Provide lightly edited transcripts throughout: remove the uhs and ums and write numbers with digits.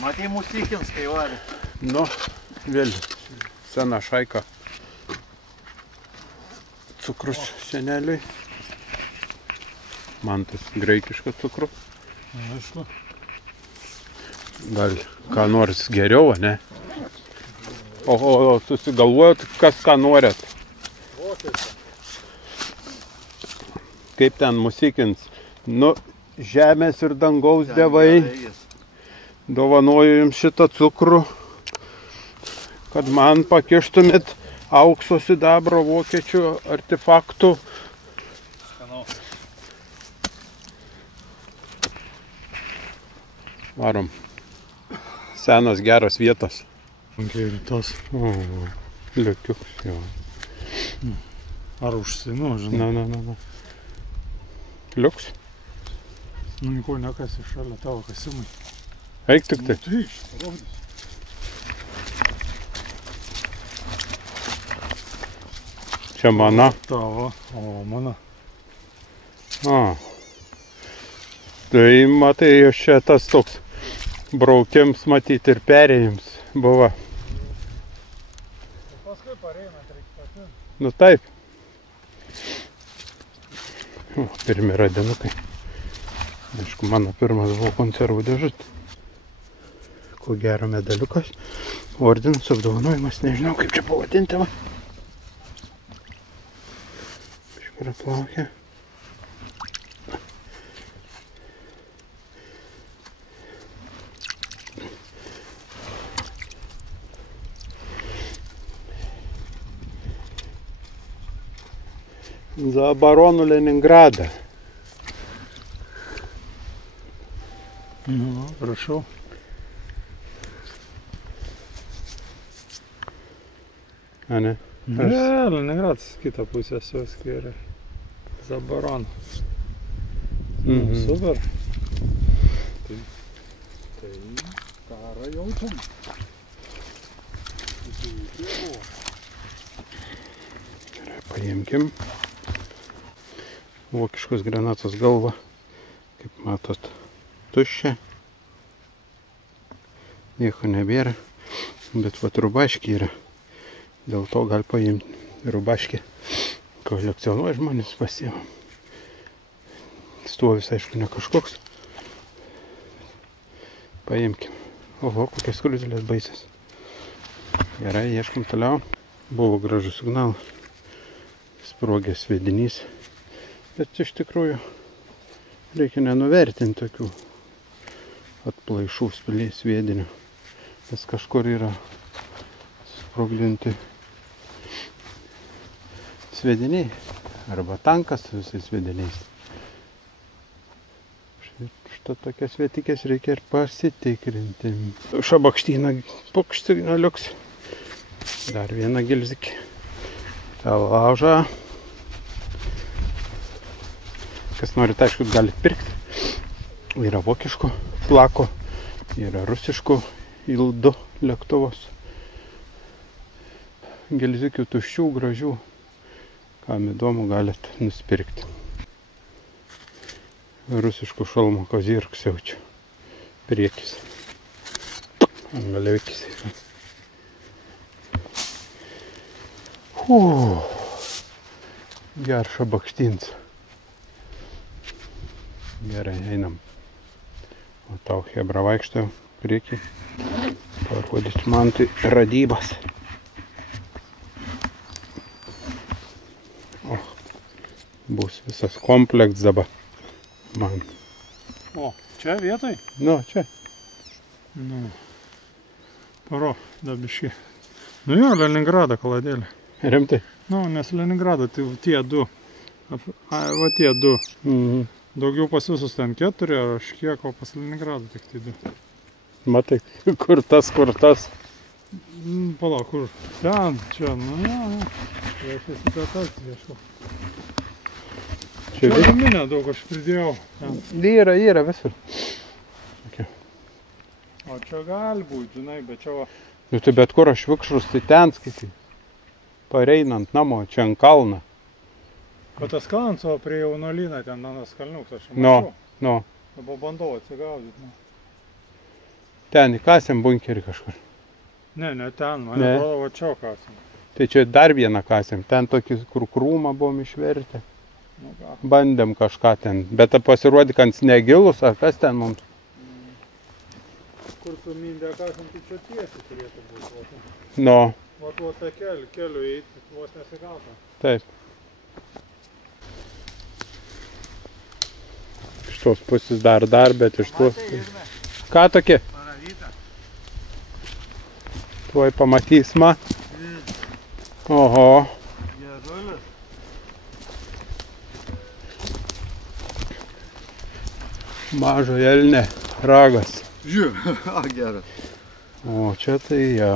Matei mūsykins, kai varė. Nu, vėl sena šaika. Cukrus seneliui. Man tas graikiškas cukrus. Aišku. Gal ką nors geriau, ne? O susigalvojot, kas ką norit? Kaip ten mūsykins? Nu, žemės ir dangaus dievai. Dovanoju jums šitą cukrų, kad man pakištumėt aukso sidabro vokiečių artefaktų. Skanaus. Varom. Senas geras vietas. Ir tos. O, liukiuks, jo. Ar užsinu, žinai? Na. Liuks? Nu, nieko nekasi šalia tavo kasimai. Eik tik tai. Tai išparodys. Čia mana. Tavo, o mano. A. Tai matai, aš čia tas toks braukiams matyti ir perėjims buvo. Paskui pareinat reikia pati. Nu taip. O, pirmi radinukai. Aišku, mano pirmas buvo konservų dėžutė. Ko gero medaliukas. Ordinas, apdovanojimas, nežinau kaip čia pavadinti, va. Biškara plaukia. За оборону Ленинграда. Nu, prašau. A ne? Ne, Leningradas kitą pusę suskiria. Zabaron. Super. Tai karą jaučiam. Gerai, paimkim. Vokiškos granatos galva. Kaip matot, tuščia. Nieko nebėra. Bet vat rubaškė yra. Dėl to gal paimti rubaškį. Kolekcionuoja žmonės pasiima. Stovis, aišku, ne kažkoks. Paimkim. Oho, kokias skruzdėlės baisės. Gerai, ieškam toliau. Buvo gražus signalas. Sprogęs sviedinys. Bet iš tikrųjų reikia nenuvertinti tokių atplaišų sviedinių. Nes kažkur yra sprogdinti sviediniai. Arba tankas su visais sviediniais. Šitą tokias vietikės reikia ir pasitikrinti. Šabakštyną pukštignaliuks. Dar vieną gilzikį. Ta laužą. Kas norit, aišku, galit pirkti. Yra vokiško flako, yra rusiško Il-2 lėktuvos. Gilzikių tuščių, gražių. Kam įdomu, galit nusipirkti. Rusiško šalmo kozirks jaučiu. Priekis. Galiaukis yra. Ger šabakštins. Gerai, einam. O tau hebra vaikštau priekį. Parodys man tai radybas. O, bus visas kompleks dabar. Man. O, čia vietoj? Nu, čia. Nu. Paro, dabiški. Nu jo, Leningrado kaladėlė. Rimtai? Nu, nes Leningrado, tai tie du. Va tie du. Mhm. Daugiau pas visus ten 4, ar aš kiek, o pas Leningradą tik tai 2. Matai, kur tas, kur tas. Palauk, kur? Ten, čia, nu, ne. Reiškiasi apie tas, viešau. Čia aliuminė daug aš pridėjau. Yra visur. Okay. O čia gali būti, žinai, bet čia va. Nu tai bet kur aš vikšrus, tai ten skaitai. Pareinant namo, čia ant kalną. O tas kalnas, o prie jaunuolyną ten nanas kalniuks, aš mačiau. No. Dabar bandau atsigaudyti. Ten įkasėm bunkerį kažkur. Ne, ne ten, man Ne. atrodo, va čia kasam. Tai čia dar vieną kasėm. Ten tokį, kur krūmą buvom išvertę. Nu ką. Bandėm kažką ten. Bet pasirodė, kad negilus, ar kas ten mums. Kur su mindė kasam, tai čia tiesiai turėtų būti. No, Va tuo tą keliu eiti, vos nesigauta. taip. Iš tos pusės dar, bet iš tos... Ką tokie? Paravyta. Tuoj pamatys ma. Oho. Jezulis. Mažo elnė. Ragas. Žiūrėjau, geras. O čia tai jo.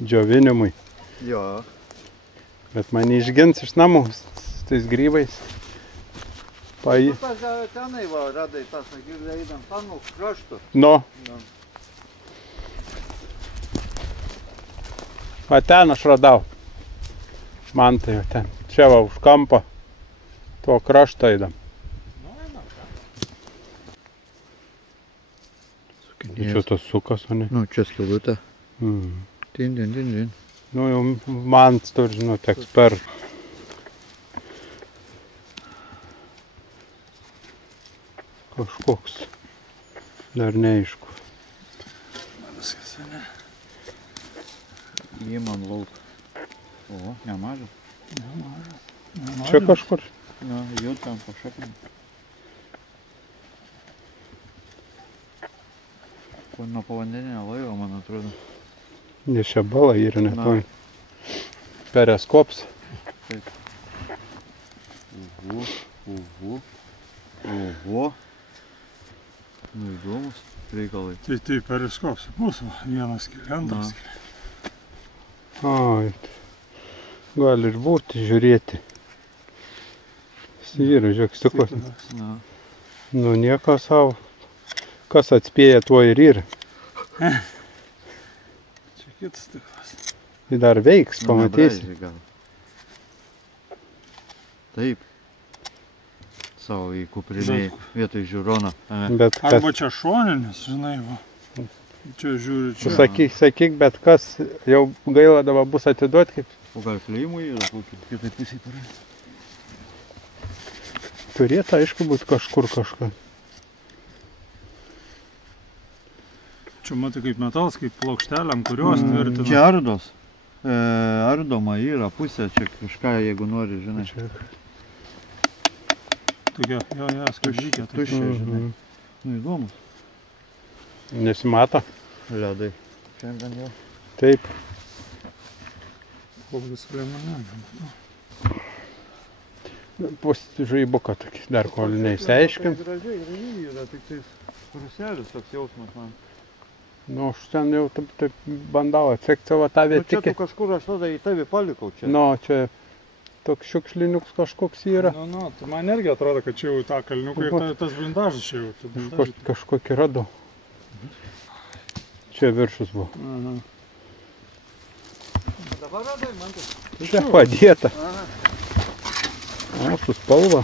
Džiovinimui. Jo. Bet mane išgins iš namų su tais grybais. Pai... Tas tenai va, radai tas, negirdai, eidam ten nuo krašto. No. No. Va ten aš radau. Man tai jau ten. Čia va už kampo. Tuo krašto eidam. Čia tos sukas, o ne? Nu, čia skilutė. Mm. Din. Nu jau man turi žinoti ekspert. Kažkoks. Dar neaišku. Viskas, ne? Jį man lauk. O, nemažas. Čia kažkur. Na, jau ten pašaknė. Kur nuo povandeninio laivo, man atrodo. Jis čia bala yra Na. netoj. Pereskops. Uhu. Nu, įdomus reikalai. Tai periskops bus, va, vienas keli, antras keli. Ai, gali ir būti žiūrėti. Yra, žiūrėk, stiklas. Na, Nu nieko savo. Kas atspėja, tuo ir yra. Čia kitas stiklas. Tai dar veiks, nu, pamatysi. nebraižai gal. Taip. Savo į kuprinį vietoj žiūrono. Bet kas, Arba čia šoninis, žinai, va. Čia žiūri, čia. sakyk, bet kas jau gaila dabar bus atiduoti, kaip O gal kleimų yra kokį kitai pusėj parai? turėtų, aišku, būti kažkur kažką. Čia matai kaip metalas, kaip plokštelėm, kurios tvirtina. Čia ardos. Ardoma yra pusė, čia kažką, jeigu nori, žinai. Čia... Tokia, jo, skardžykė. Tuščia, žinai. Nu, įdomus. Nesimato. Ledai. Šiandien jau. Taip. Koks lemonė. Žaibuką tokį, dar kol neįsiaiškint. Gražiai yra, tik tai ruselis toks jausmas man. Nu, aš ten jau taip bandau atsekti savo tą Nu, čia vietikį. tu kažkur aš tada į tavį palikau čia. Nu, čia toks šiukšliniuks kažkoks yra. Tai man irgi atrodo, kad čia jau tą kalniuką ir tas blindažas čia jau. Kažkokį radau. Čia viršus buvo. Aha. Dabar radai, man tai. Čia padėta. Aha. O, su spalva.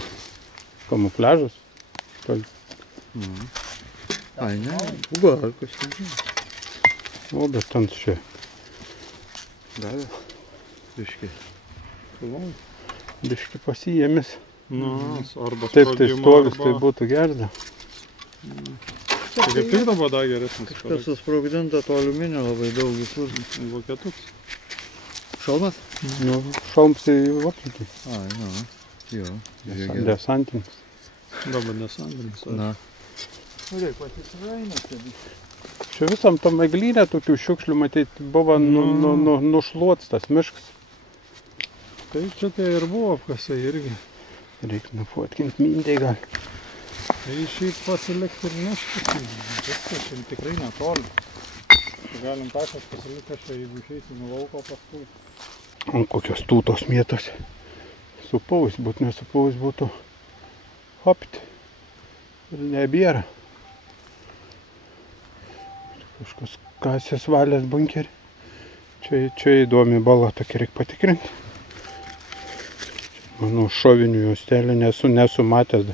Kamufliažas. Ai, ne, ugarkus. O, bet ten čia. Davė. Biški. Biški pasijėmis. Nu, arba Taip, tai sprogimo, stovis, tai arba- būtų gerda. Tai kaip tik dabar dar geresnis. Kažkas susprogdinta to aliuminio labai daug visur. Vokietuks. Šalmas? Nu, šalms į vokiečiai. Ai, nu. Jo. Desantinis. Dabar nesandrinis. Na. Žiūrėk, pasisraina čia. Čia visam tam eglyne tokių šiukšlių, matyt, buvo nušluots tas miškas. Tai čia tai ir buvo apkasai irgi. Reikia nufotkinti mindai gal. Tai šiaip pasilikti ir nešti. Viskas čia tikrai netoli. Tai galim takas pasilikti čia, jeigu išeisim į lauko paskui. Ant kokios tūtos mėtos. Supuvus būtų, nesupuvus būtų. Hopti. Ir nebėra. Kažkas kasės valės bunkerį. Čia įdomi bala, tokia reikia patikrinti. Manau, šovinių juostelį nesu matęs.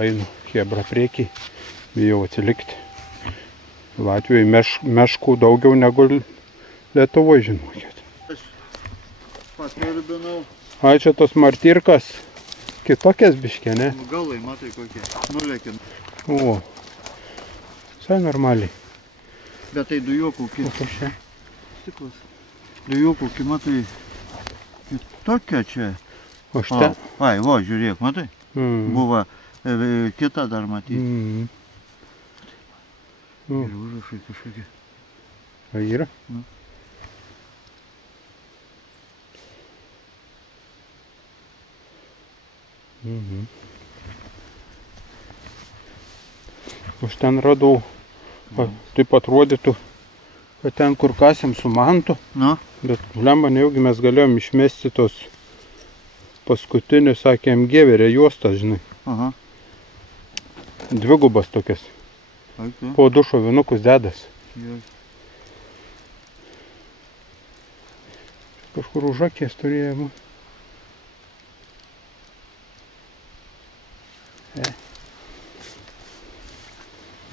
Einu Chebra priekiai. Bijau atsilikti. Latvijoje meškų daugiau negu Lietuvoje, žinokit. Aš pasvirbinau. Ai, čia tos martyrkas kitokias biškė, ne? Galai, matai kokie. Nulėkin. O, visai normaliai. Bet tai dujokų O kas čia? stiklas. Dujokų, matai, tokia čia. O šitą? Ai, va, žiūrėk, matai. Buvo kita dar matyti. Ir užrašai kažkokie. O yra? Nu. Aš ten radau, taip atrodytų, kad ten kur kasėm su mantu, Nu, bet lemba nejaugi mes galėjom išmesti tos paskutinius, sakėm, gėverė juostas, žinai. aha. Dvigubas tokias. Taip, taip. Po du šovinukus dedas. Jo. Kažkur už akės turėjome.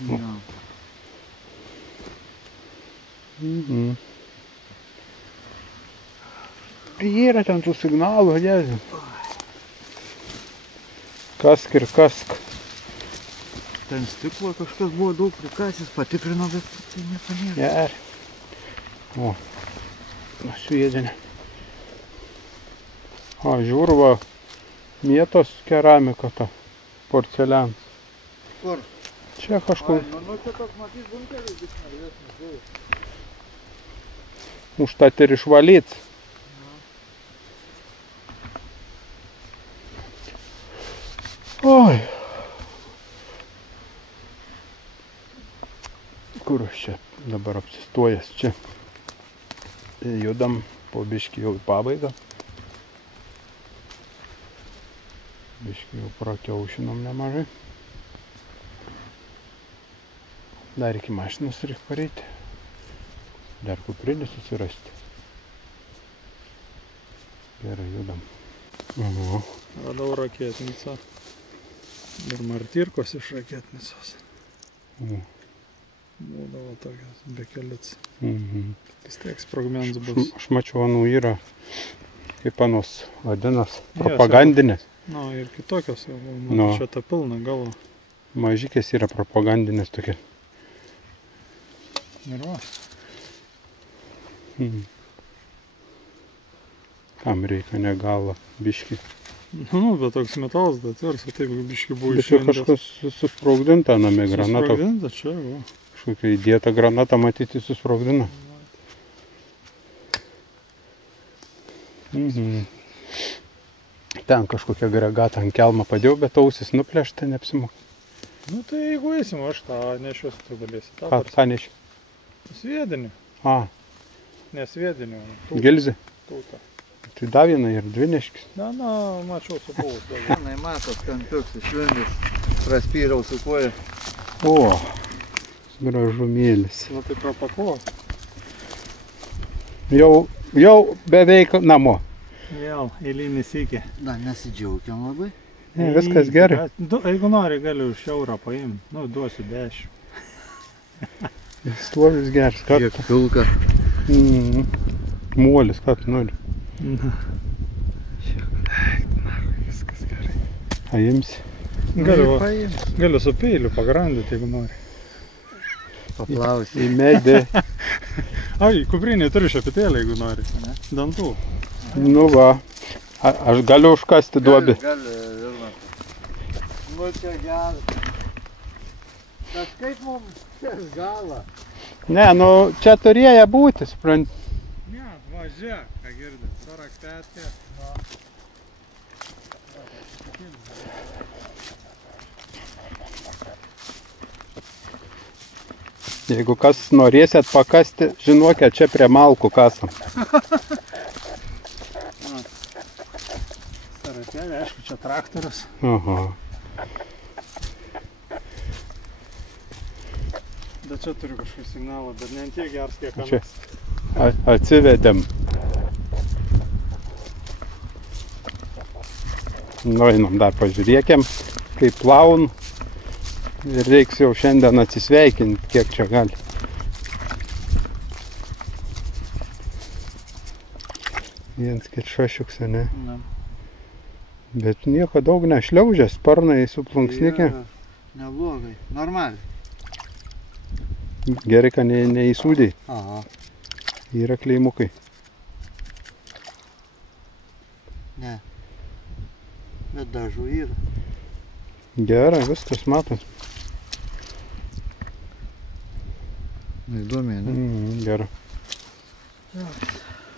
Jo. Yra ten tų signalų, jėzė. Kask ir kask. Ten stiklo kažkas buvo daug prikasęs, patikrino, bet tai nieko nėra. Gerai. O, sviedinė. O, žiūr, va, mėtos keramika ta, porcelianas. Kur? Čia kažkur. Nu, čia toks matys bunkeris, vis nervesnis buvo. Užtat ir išvalyt. Oi. Kur aš čia dabar apsistojęs čia? Judam po biškį jau į pabaigą. Biškį jau prakiaušinom nemažai. Dar iki mašinos reikia pareiti. Dar kuprinį susirasti. Gerai, judam. Aha. Radau raketnicą. Ir martyrkos iš raketnicos. Būdavo tokias bekelic. Vis tiek sprogmens bus. Aš mačiau, yra, kaip anos vadinas, propagandinės. Nu, ir kitokios jau. Nu. Čia ta pilna galo. Mažykės yra propagandinės tokie. Ir va. Kam reikia ne galą, biškį. Nu, bet toks metalas, bet tarsi taip biškį buvo Bet čia kažkas susprogdinta name granata. Susprogdinta čia, va. Kažkokia įdėta granata matyti susprogdina. Ten kažkokia agregatą ant kelmą padėjau, bet ausis nuplėšta, neapsimoka. Nu tai jeigu eisim, aš tą nešiuosi, tu galėsi. Ką neši? Sviedinį. A, Ne sviedinį. gilzi. Tūtą. Tai da vieną ir dvi neškis. Na, mačiau su buvus. Vienai matos, ten toks išlindęs, praspyrau su koja. O, gražumėlis. Nu tai prapakuo. Jau beveik namo. Vėl, eilinį sykį. Na, nesidžiaugiam labai. Ne, viskas gerai. Jeigu nori, galiu už eurą paimti. Nu, duosiu 10. Slovis geras. Kiek pilka. Molis, ką tu nori? Viskas gerai. A imsi? Galiu su peiliu pagrandyti, jeigu nori. Paklausiai. Į medį. Ai, kuprinį turiu šepetėlį, jeigu nori. Dantų. Nu va. Aš galiu užkasti duobį. Gali, Nu čia geras. Kažkaip mums ties galą. Ne, nu čia turėjo būti, suprant. Ne, atvažiuok, ką girdit, 45. Jeigu kas norėsit pakasti, žinokit, čia prie malkų kasam. Staratėlė, aišku, čia traktorius. Aha. Bet čia turiu kažkokį signalą, bet ne ant tiek geras, kiek Čia anas. atsivedėm. Nu, einam dar pažiūrėkim, kaip plaun. Ir reiks jau šiandien atsisveikinti, kiek čia gali. Viens kiršašiuks, ne? Na. Bet nieko daug nešliaužė, sparnai su plunksnikė. Neblogai, normaliai. Gerai, kad neįsūdėjai. Aha. Yra kleimukai. Ne. Bet dažų yra. Gerai, viskas matos. Įdomiai, ne? Gerai.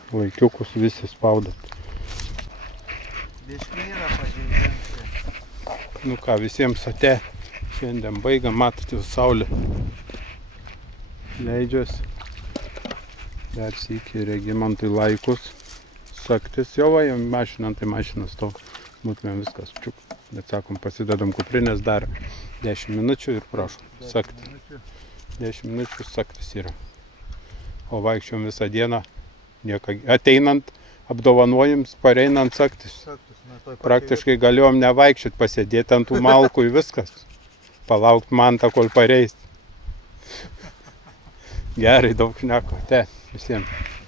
Laikiukus visi spaudat. Biškai yra pažeidžiančiai. Nu ką, visiems ate. Šiandien baigam, matot, jau saulė leidžiasi. Dar sykį Regimantui laikus. Saktis, jau va, jau mašiną, tai mašinas to. Būtumėm viskas čiuk. Bet sakom, pasidedam kuprinės dar 10 minučių ir prašom. Sakti. 10 minučių saktis yra. O vaikščiom visą dieną. Ateinant, apdovanojims, pareinant saktis. Praktiškai galėjom nevaikščiot, pasėdėti ant tų malkų ir viskas. Palaukt mantą, kol pareis. Gerai, daug šneko. Te, visiems.